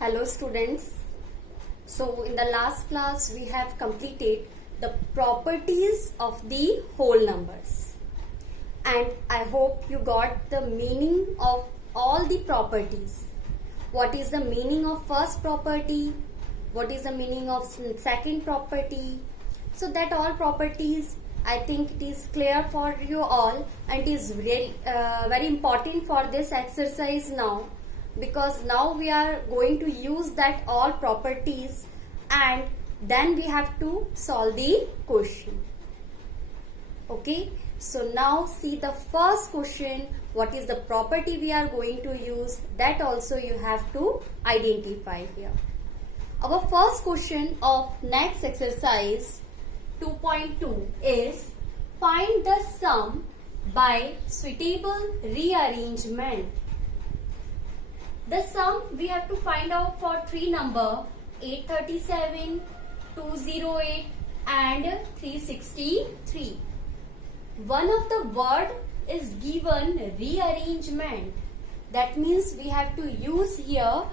Hello students. So in the last class we have completed the properties of the whole numbers, and I hope you got the meaning of all the properties. What is the meaning of first property? What is the meaning of second property? So that all properties, I think it is clear for you all, and it is very important for this exercise now, because now we are going to use that all properties and then we have to solve the question. Okay, so now see the first question. What is the property we are going to use? That also you have to identify here. Our first question of next exercise 2.2 is find the sum by suitable rearrangement. The sum we have to find out for three number 837, 208 and 363. One of the word is given rearrangement. That means we have to use here,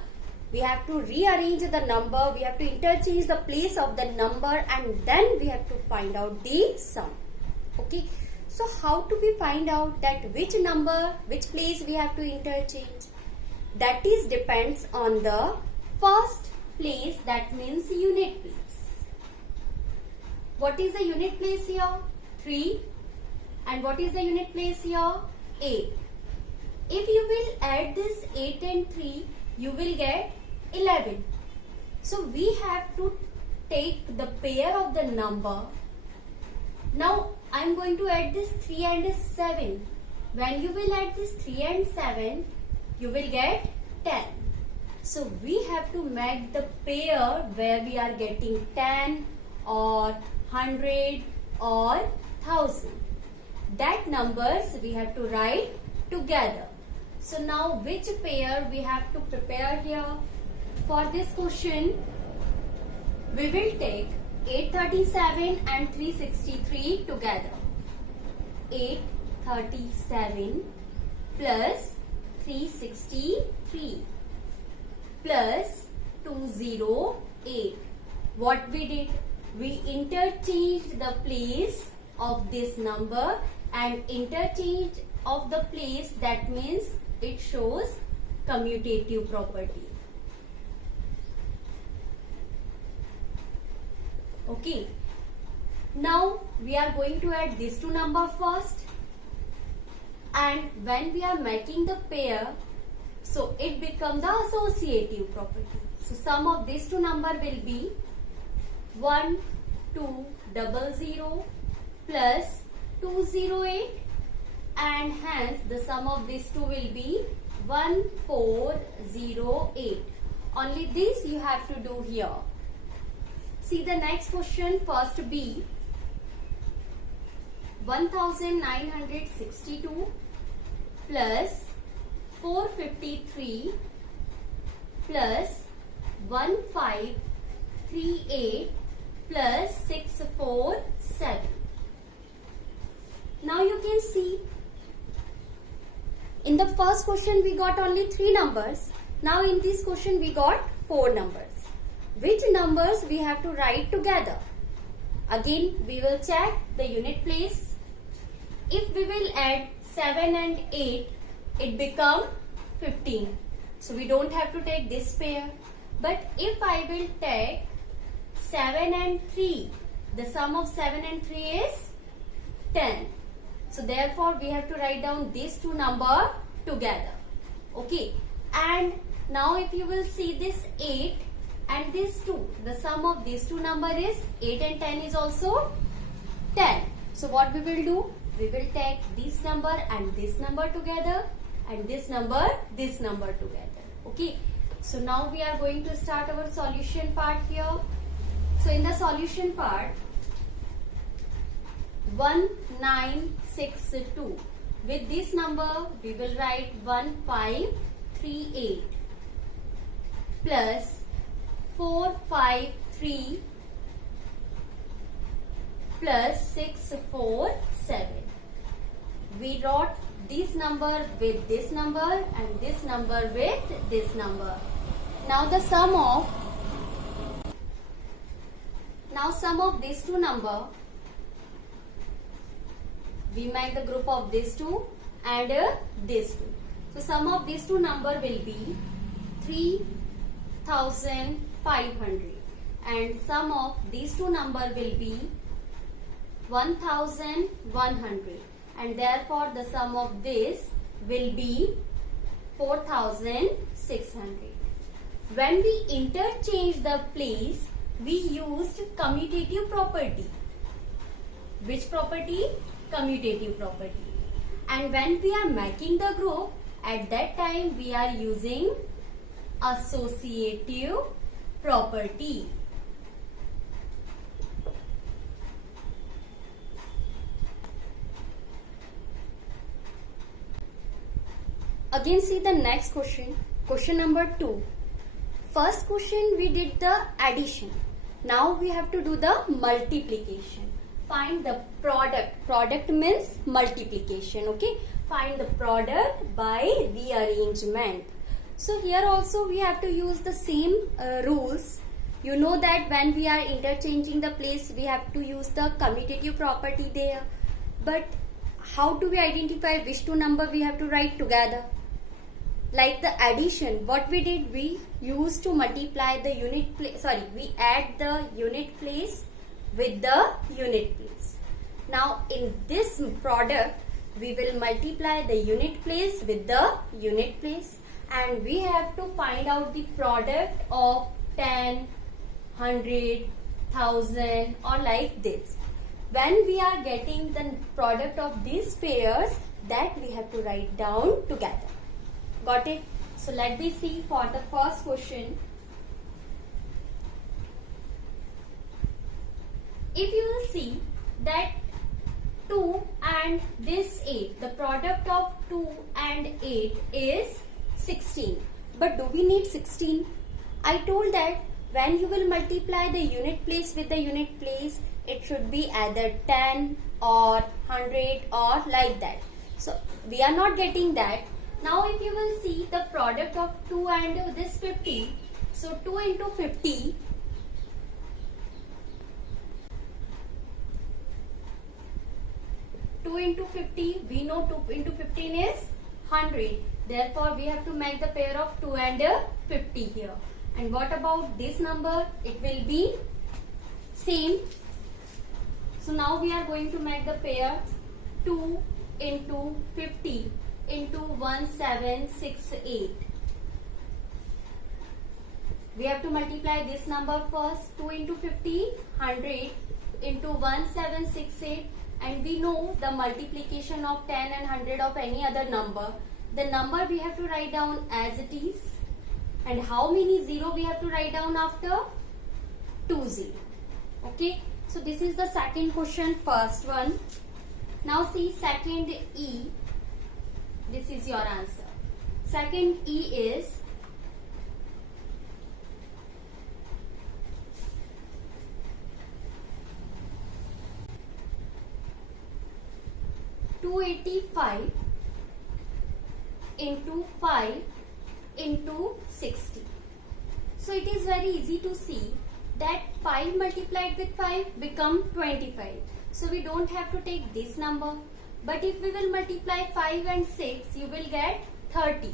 we have to rearrange the number, we have to interchange the place of the number, and then we have to find out the sum. Okay, so how do we find out that which number, which place we have to interchange? That is depends on the first place, that means unit place. What is the unit place here? 3. And what is the unit place here? 8. If you will add this 8 and 3, you will get 11. So we have to take the pair of the number. Now I am going to add this 3 and 7. When you will add this 3 and 7, you will get 10. So we have to make the pair where we are getting 10 or 100 or 1000. That numbers we have to write together. So now which pair we have to prepare here? For this question, we will take 837 and 363 together. 837 plus 363 plus 208. What we did? We interchanged the place of this number, and interchange of the place, that means it shows commutative property. Okay. Now we are going to add these two numbers first. And when we are making the pair, so it becomes the associative property. So sum of these two number will be 1200 plus 208, and hence the sum of these two will be 1408. Only this you have to do here. See the next question, first B. 1962 plus 453 plus 1538 plus 647. Now you can see in the first question we got only 3 numbers. Now in this question we got 4 numbers. Which numbers we have to write together? Again we will check the unit place. If we will add 7 and 8, it become 15. So we don't have to take this pair. But if I will take 7 and 3, the sum of 7 and 3 is 10. So therefore we have to write down these two numbers together. Okay. And now if you will see this 8 and this 2, the sum of these two numbers is 8 and 10 is also 10. So what we will do? We will take this number and this number together, and this number together. Okay. So now we are going to start our solution part here. So in the solution part, 1962. With this number we will write 1538 plus 453 plus 647. We wrote this number with this number and this number with this number. Now sum of these two number, we make the group of these two and these two. So sum of these two number will be 3500 and sum of these two number will be 1100 and therefore the sum of this will be 4600. When we interchange the place, we used commutative property. Which property? Commutative property. And when we are making the group, at that time we are using associative property. Again see the next question. Question number 2. First question we did the addition. Now we have to do the multiplication. Find the product. Product means multiplication. Okay. Find the product by rearrangement. So here also we have to use the same rules. You know that when we are interchanging the place, we have to use the commutative property there. But how do we identify which two number we have to write together? Like the addition, what we did, we used to multiply the unit place, we add the unit place with the unit place. Now in this product, we will multiply the unit place with the unit place and we have to find out the product of 10, 100, 1000 or like this. When we are getting the product of these pairs, that we have to write down together. Got it? So let me see for the first question. If you will see that 2 and this 8, the product of 2 and 8 is 16. But do we need 16? I told that when you will multiply the unit place with the unit place, it should be either 10 or 100 or like that. So we are not getting that. Now if you will see the product of 2 and this 50, so 2 into 50, we know 2 into 15 is 100. Therefore we have to make the pair of 2 and 50 here. And what about this number? It will be same. So now we are going to make the pair 2 into 50 into 1768. We have to multiply this number first. 2 into 50, 100 into 1768, and we know the multiplication of 10 and 100 of any other number. The number we have to write down as it is, and how many zero we have to write down after? 2 0. Okay. So this is the second question, first one. Now see second E. This is your answer. Second E is 285 into 5 into 60. So it is very easy to see that 5 multiplied with 5 become 25. So we don't have to take this number. But if we will multiply 5 and 6, you will get 30.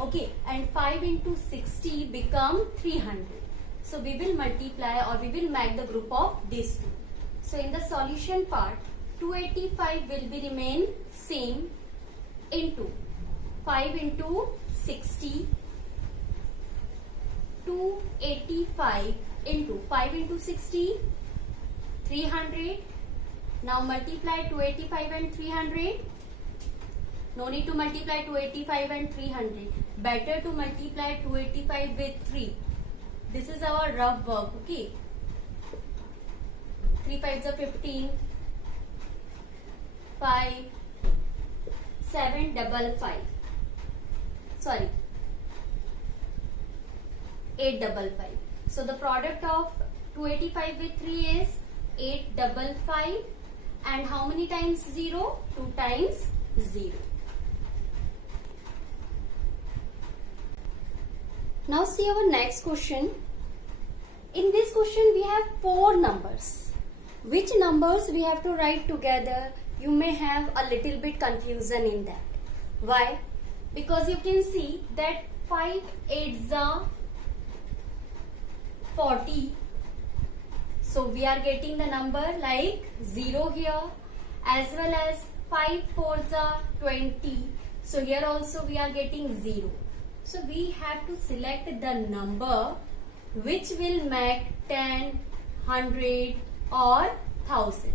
Okay, and 5 into 60 become 300. So we will multiply or we will make the group of these two. So in the solution part, 285 will be remain same into 5 into 60. 285 into 5 into 60, 300. Now multiply 285 and 300. No need to multiply 285 and 300. Better to multiply 285 with 3. This is our rough work, okay? 3 5s are 15. 5, 7, 5. Sorry. 8 5 5. So the product of 285 with 3 is 8 5 5. And how many times 0? 2 times 0. Now see our next question. In this question we have 4 numbers. Which numbers we have to write together? You may have a little bit confusion in that. Why? Because you can see that 5 8s are 40. So we are getting the number like 0 here, as well as 5 4s are 20. So here also we are getting 0. So we have to select the number which will make 10, 100 or 1000.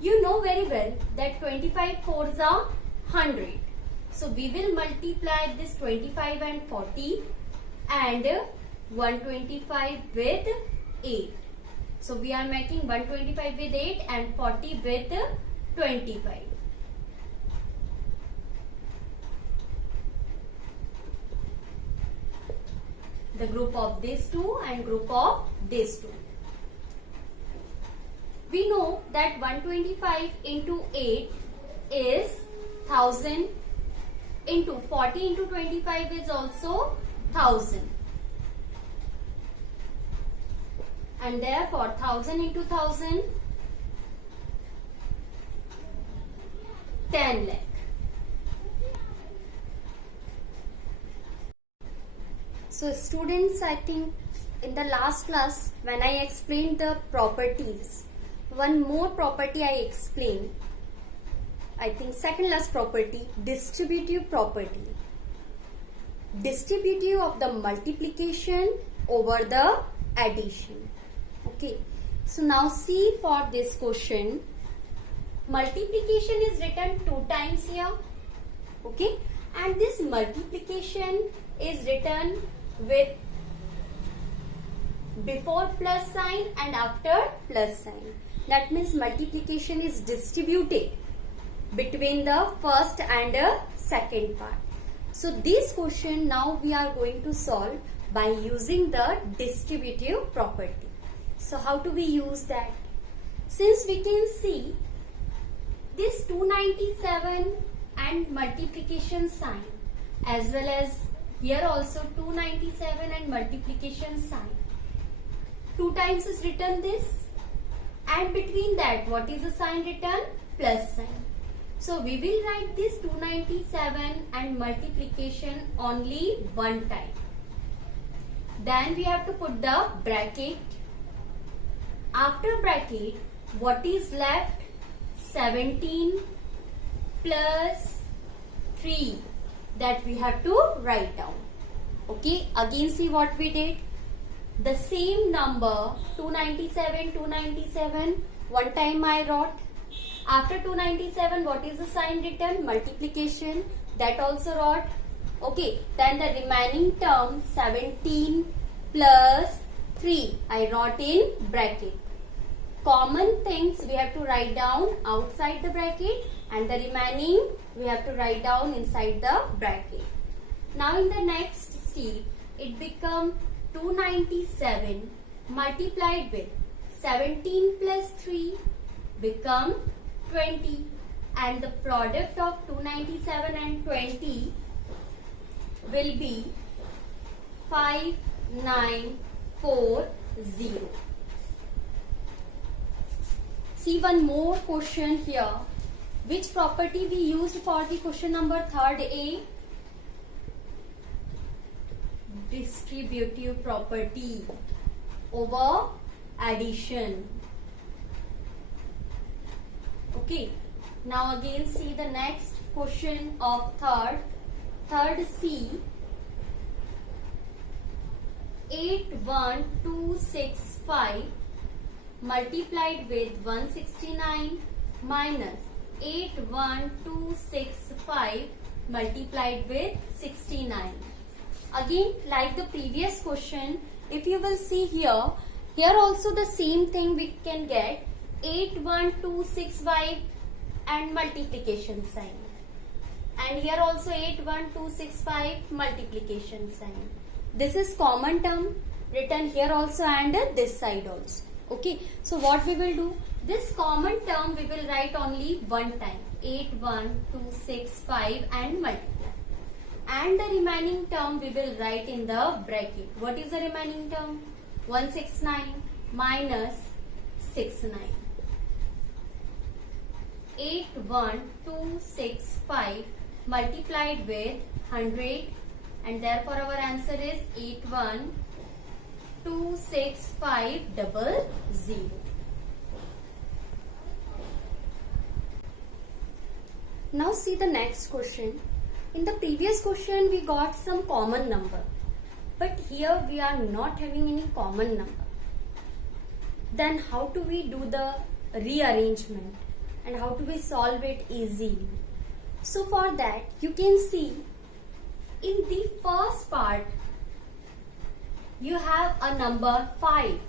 You know very well that 25 4s are 100. So we will multiply this 25 and 40 and 125 with 8. So we are making 125 with 8 and 40 with 25. The group of these two and group of these two. We know that 125 into 8 is 1000, into 40 into 25 is also 1000. And therefore 1000 into 1000, 10 lakh. So students, I think in the last class when I explained the properties, one more property I explained, I think second last property, distributive property. Distributive of the multiplication over the addition. Okay, so now see for this question, multiplication is written 2 times here. Okay, and this multiplication is written with before plus sign and after plus sign. That means multiplication is distributed between the first and second part. So this question now we are going to solve by using the distributive property. So how do we use that? Since we can see this 297 and multiplication sign, as well as here also 297 and multiplication sign, 2 times is written this, and between that what is the sign written? Plus sign. So we will write this 297 and multiplication only 1 time. Then we have to put the bracket. After bracket, what is left? 17 plus 3, that we have to write down. Okay, again see what we did. The same number 297, 1 time I wrote. After 297, what is the sign written? Multiplication, that also wrote. Okay, then the remaining term 17 plus 3 I wrote in bracket. Common things we have to write down outside the bracket, and the remaining we have to write down inside the bracket. Now in the next step, it becomes 297 multiplied with 17 plus 3 become 20, and the product of 297 and 20 will be 5940. See one more question here. Which property we used for the question number 3rd A? Distributive property over addition. Okay. Now again see the next question of third C. 81265 multiplied with 169 minus 81265 multiplied with 69. Again, like the previous question, if you will see here also the same thing we can get 81265 and multiplication sign, and here also 81265 multiplication sign. This is common term written here also and this side also. Okay, so what we will do, this common term we will write only 1 time, 81265 and multiply. and the remaining term we will write in the bracket. What is the remaining term? 169 minus 69. 81265 multiplied with 100, and therefore our answer is 8126500. Now see the next question. In the previous question we got some common number, but here we are not having any common number. Then how do we do the rearrangement and how do we solve it easily? So for that you can see in the first part you have a number 5.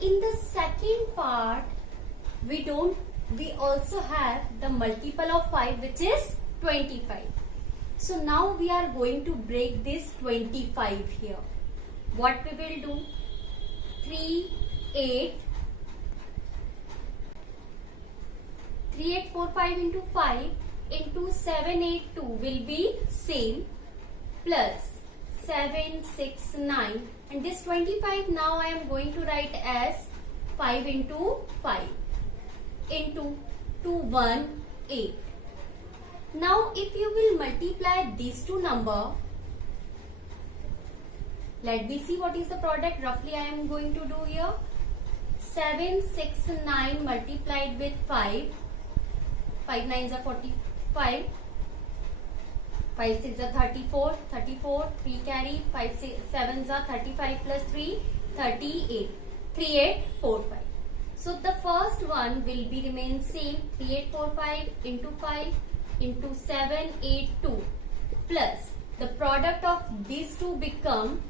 In the second part we also have the multiple of 5, which is 25. So now we are going to break this 25 here. What we will do? 3845 into 5 into 782 will be same, plus 769, and this 25 now I am going to write as 5 into 5 into 218. Now if you will multiply these two numbers, let me see what is the product roughly I am going to do here. 769 multiplied with 5, 5 9s are 45, 5 6 are 34, 3 carry, 5 7s are 35 plus 3, 38, 3845. So the first one will be remain same, 3845 into 5 into 782, plus the product of these two become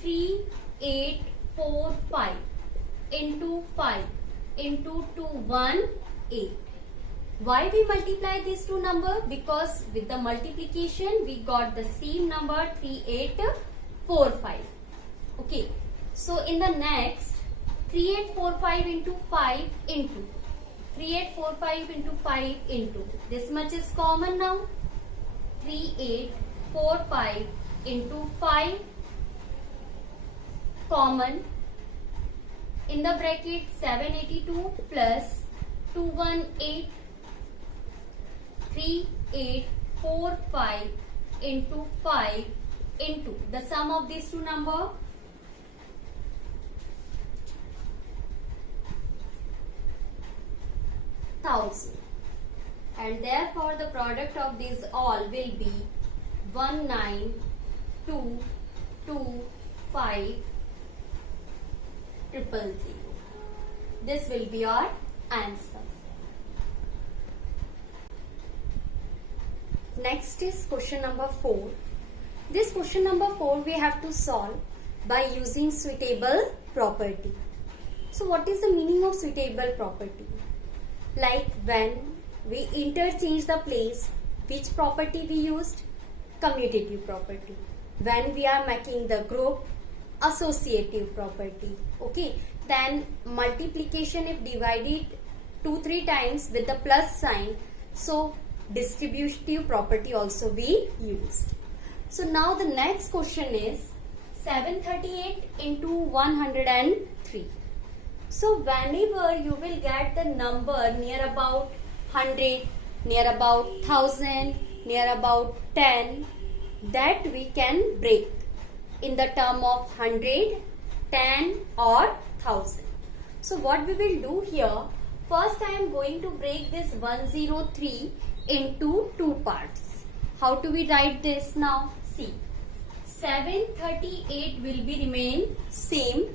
3845 into 5 into 218. Why we multiply these two numbers? Because with the multiplication we got the same number 3845. Okay, so in the next 3845 into 5 into 3845 into 5 into this much is common now. 3845 into 5 common. In the bracket 782 plus 218. 3845 into 5 into the sum of these two numbers, 1000, and therefore the product of these all will be 1922500. This will be our answer. Next is question number 4. This question number 4 we have to solve by using suitable property. So what is the meaning of suitable property? Like when we interchange the place, which property we used? Commutative property. When we are making the group, associative property. Okay, then multiplication if divided 2-3 times with the plus sign, so distributive property also we used. So now the next question is 738 into 103. So whenever you will get the number near about 100, near about 1000, near about 10, that we can break in the term of 100, 10 or 1000. So what we will do here, first I am going to break this 103 into two parts. How do we write this now? See, 738 will be remain same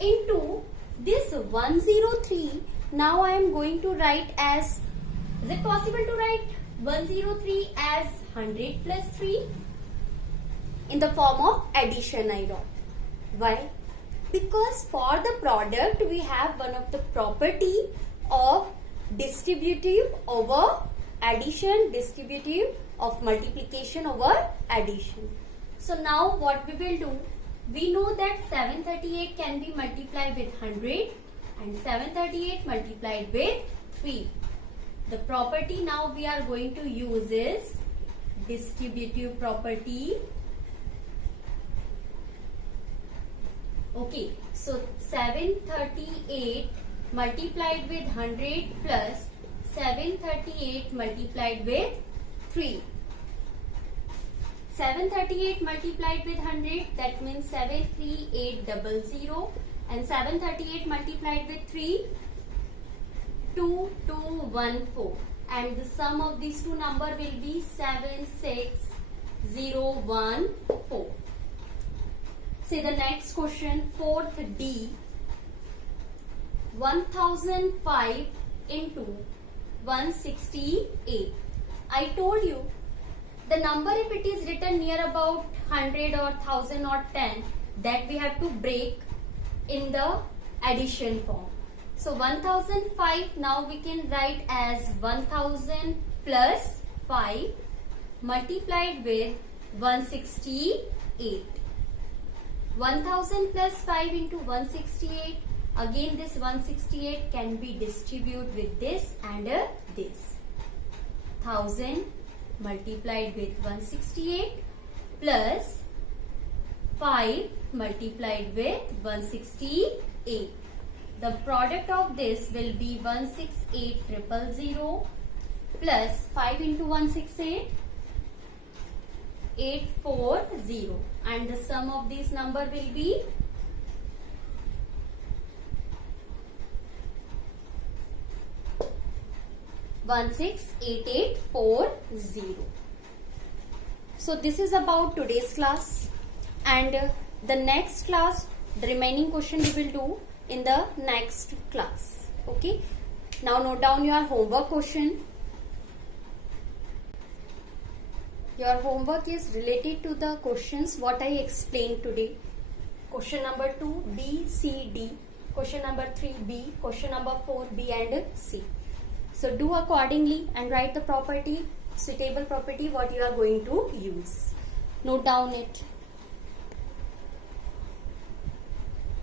into this 103. Now I am going to write as, is it possible to write 103 as 100 plus 3? In the form of addition I wrote. Why? Because for the product we have one of the property of distributive over addition, distributive of multiplication over addition. So now what we will do, we know that 738 can be multiplied with 100 and 738 multiplied with 3. The property now we are going to use is distributive property. Okay, so 738 multiplied with 100 plus 738 multiplied with 3. 738 multiplied with 100, that means 73800, and 738 multiplied with 3, 2214, and the sum of these two numbers will be 76014. Say the next question, 4th D. 1005 into 168. I told you the number, if it is written near about 100 or 1000 or 10, that we have to break in the addition form. So 1005 now we can write as 1000 plus 5 multiplied with 168. 1000 plus 5 into 168. Again this 168 can be distributed with this and this. 1000 multiplied with 168 plus 5 multiplied with 168. The product of this will be 168000 plus 5 into 168, 840, and the sum of this number will be 168840. So this is about today's class, and the next class, the remaining question we will do in the next class. Okay, now note down your homework question. Your homework is related to the questions what I explained today. Question number 2 B, C, D. Question number 3 B. Question number 4 B and C. So do accordingly and write the property, suitable property what you are going to use. Note down it.